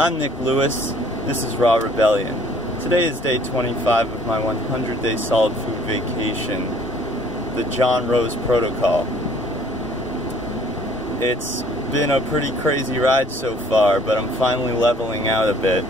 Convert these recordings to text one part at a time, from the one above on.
I'm Nick Lewis. This is Raw Rebellion. Today is day 25 of my 100-day solid food vacation, the John Rose Protocol. It's been a pretty crazy ride so far, but I'm finally leveling out a bit.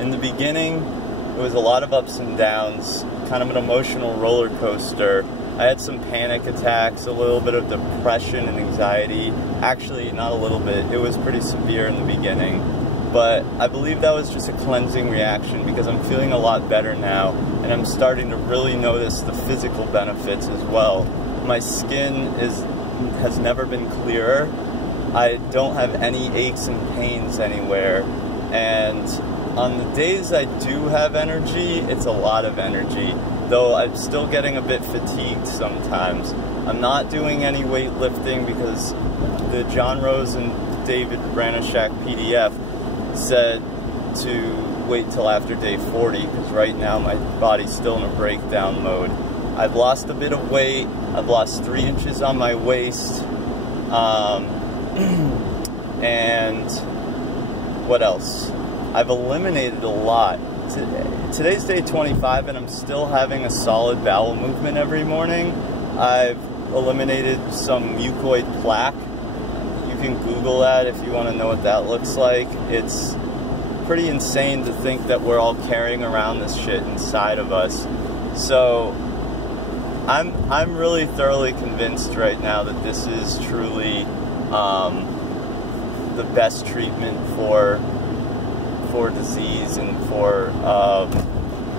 In the beginning, it was a lot of ups and downs, kind of an emotional roller coaster. I had some panic attacks, a little bit of depression and anxiety. Actually, not a little bit. It was pretty severe in the beginning. But I believe that was just a cleansing reaction because I'm feeling a lot better now, and I'm starting to really notice the physical benefits as well. My skin has never been clearer. I don't have any aches and pains anywhere, and on the days I do have energy, it's a lot of energy, though I'm still getting a bit fatigued sometimes. I'm not doing any weightlifting because the John Rose and David Branishak PDF said to wait till after day 40 because right now my body's still in a breakdown mode. I've lost a bit of weight. I've lost 3 inches on my waist. And what else? I've eliminated a lot. Today's day 25 and I'm still having a solid bowel movement every morning. I've eliminated some mucoid plaque. You can Google that if you want to know what that looks like. It's pretty insane to think that we're all carrying around this shit inside of us. So I'm really thoroughly convinced right now that this is truly the best treatment for disease and for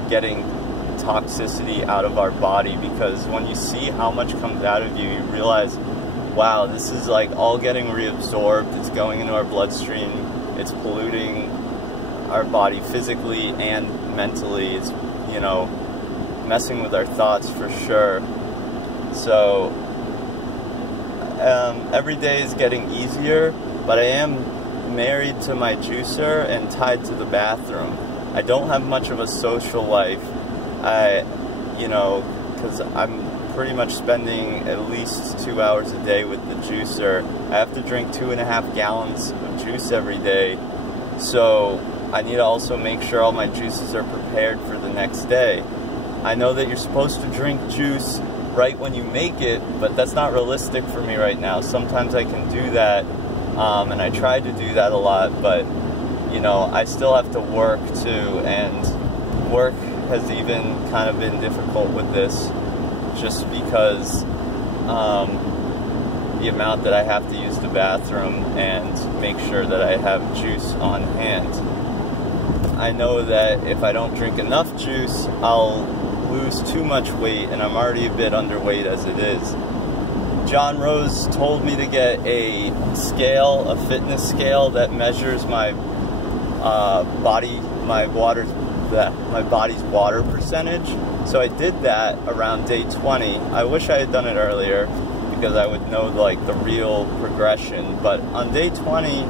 getting toxicity out of our body, because when you see how much comes out of you, you realize, wow, this is like all getting reabsorbed, it's going into our bloodstream, it's polluting our body physically and mentally, it's, you know, messing with our thoughts for sure. So every day is getting easier, but I am married to my juicer and tied to the bathroom. I don't have much of a social life, because I'm pretty much spending at least 2 hours a day with the juicer. I have to drink 2.5 gallons of juice every day, so I need to also make sure all my juices are prepared for the next day. I know that you're supposed to drink juice right when you make it, but that's not realistic for me right now. Sometimes I can do that, and I try to do that a lot, but you know, I still have to work too, and work has even kind of been difficult with this, just because the amount that I have to use the bathroom and make sure that I have juice on hand. I know that if I don't drink enough juice, I'll lose too much weight, and I'm already a bit underweight as it is. John Rose told me to get a scale, a fitness scale that measures my my body's water percentage. So I did that around day 20. I wish I had done it earlier because I would know like the real progression. But on day 20,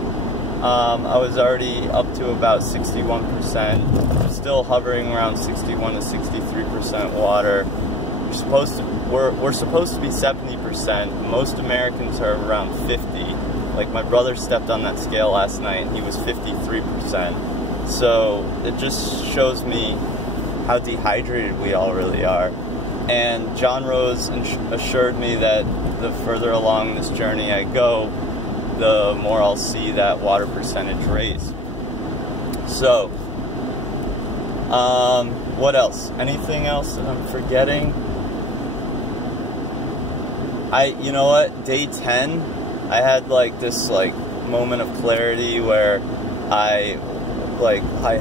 I was already up to about 61%, still hovering around 61 to 63% water. We're supposed to be 70%. Most Americans are around 50. Like my brother stepped on that scale last night and he was 53%. So it just shows me how dehydrated we all really are. And John Rose assured me that the further along this journey I go, the more I'll see that water percentage raise. So, what else? Anything else that I'm forgetting? You know what? Day 10, I had like this like moment of clarity where I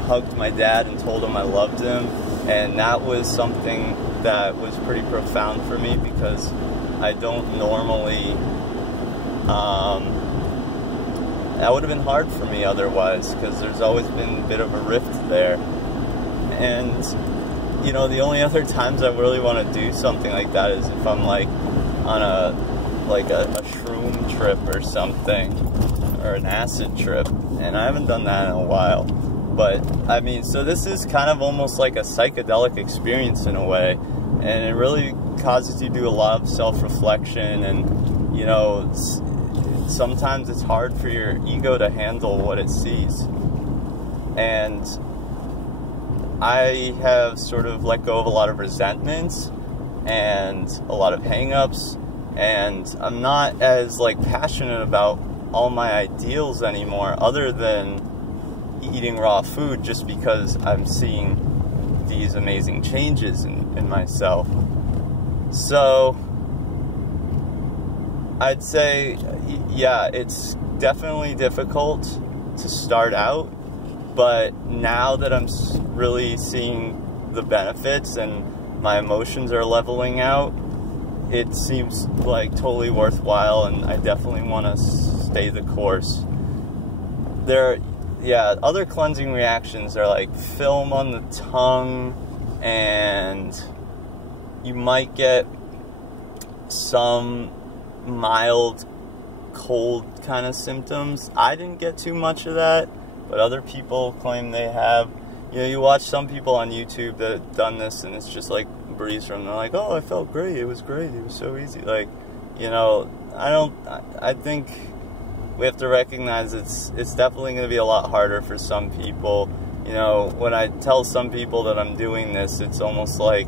hugged my dad and told him I loved him, and that was something that was pretty profound for me because I don't normally, that would have been hard for me otherwise, because there's always been a bit of a rift there. And you know, the only other times I really want to do something like that is if I'm like on a shroom trip or something, or an acid trip, and I haven't done that in a while. But I mean, so this is kind of almost like a psychedelic experience in a way, and it really causes you to do a lot of self-reflection, and you know, sometimes it's hard for your ego to handle what it sees. and I have sort of let go of a lot of resentments and a lot of hang-ups, and I'm not as like passionate about all my ideals anymore, other than eating raw food, just because I'm seeing these amazing changes in myself. So I'd say, yeah, it's definitely difficult to start out, but now that I'm really seeing the benefits and my emotions are leveling out, it seems like totally worthwhile, and I definitely want to stay the course. Other cleansing reactions are like film on the tongue, and you might get some mild cold kind of symptoms. I didn't get too much of that, but other people claim they have. You know, you watch some people on YouTube that have done this, and it's just like a breeze from them. They're like, oh, I felt great. It was great. It was so easy. Like, you know, I think we have to recognize it's definitely going to be a lot harder for some people. You know, when I tell some people that I'm doing this, it's almost like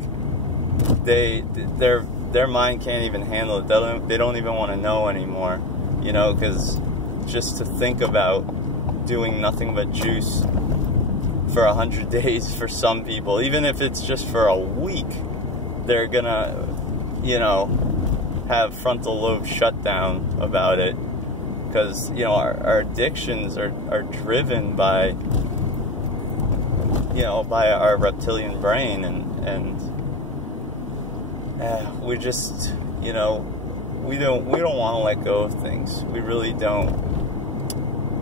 their mind can't even handle it. They don't even want to know anymore, you know, because just to think about doing nothing but juice for 100 days for some people, even if it's just for a week, they're gonna, you know, have frontal lobe shutdown about it, because, you know, our addictions are driven by, you know, by our reptilian brain, and we just, you know, we don't want to let go of things. We really don't.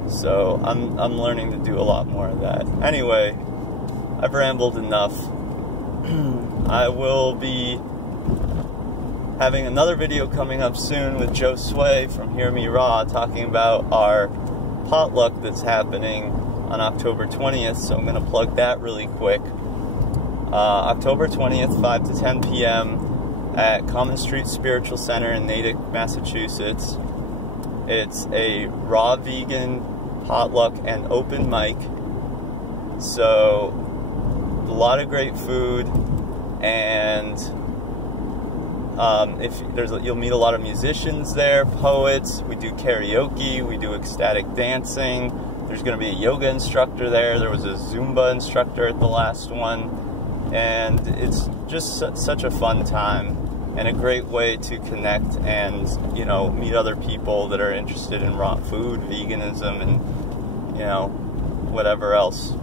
So I'm learning to do a lot more of that. Anyway, I've rambled enough. I will be having another video coming up soon with Joe Sway from Hear Me Raw, talking about our potluck that's happening on October 20th, so I'm going to plug that really quick. October 20th, 5 to 10 p.m. at Common Street Spiritual Center in Natick, Massachusetts. It's a raw vegan potluck and open mic, so a lot of great food, and you'll meet a lot of musicians there, poets. We do karaoke, we do ecstatic dancing. There's going to be a yoga instructor there. There was a Zumba instructor at the last one, and it's just such a fun time and a great way to connect and, you know, meet other people that are interested in raw food, veganism, and, you know, whatever else.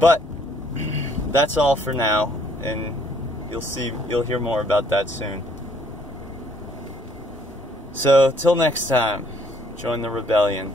But that's all for now, and you'll hear more about that soon. So till next time, join the rebellion.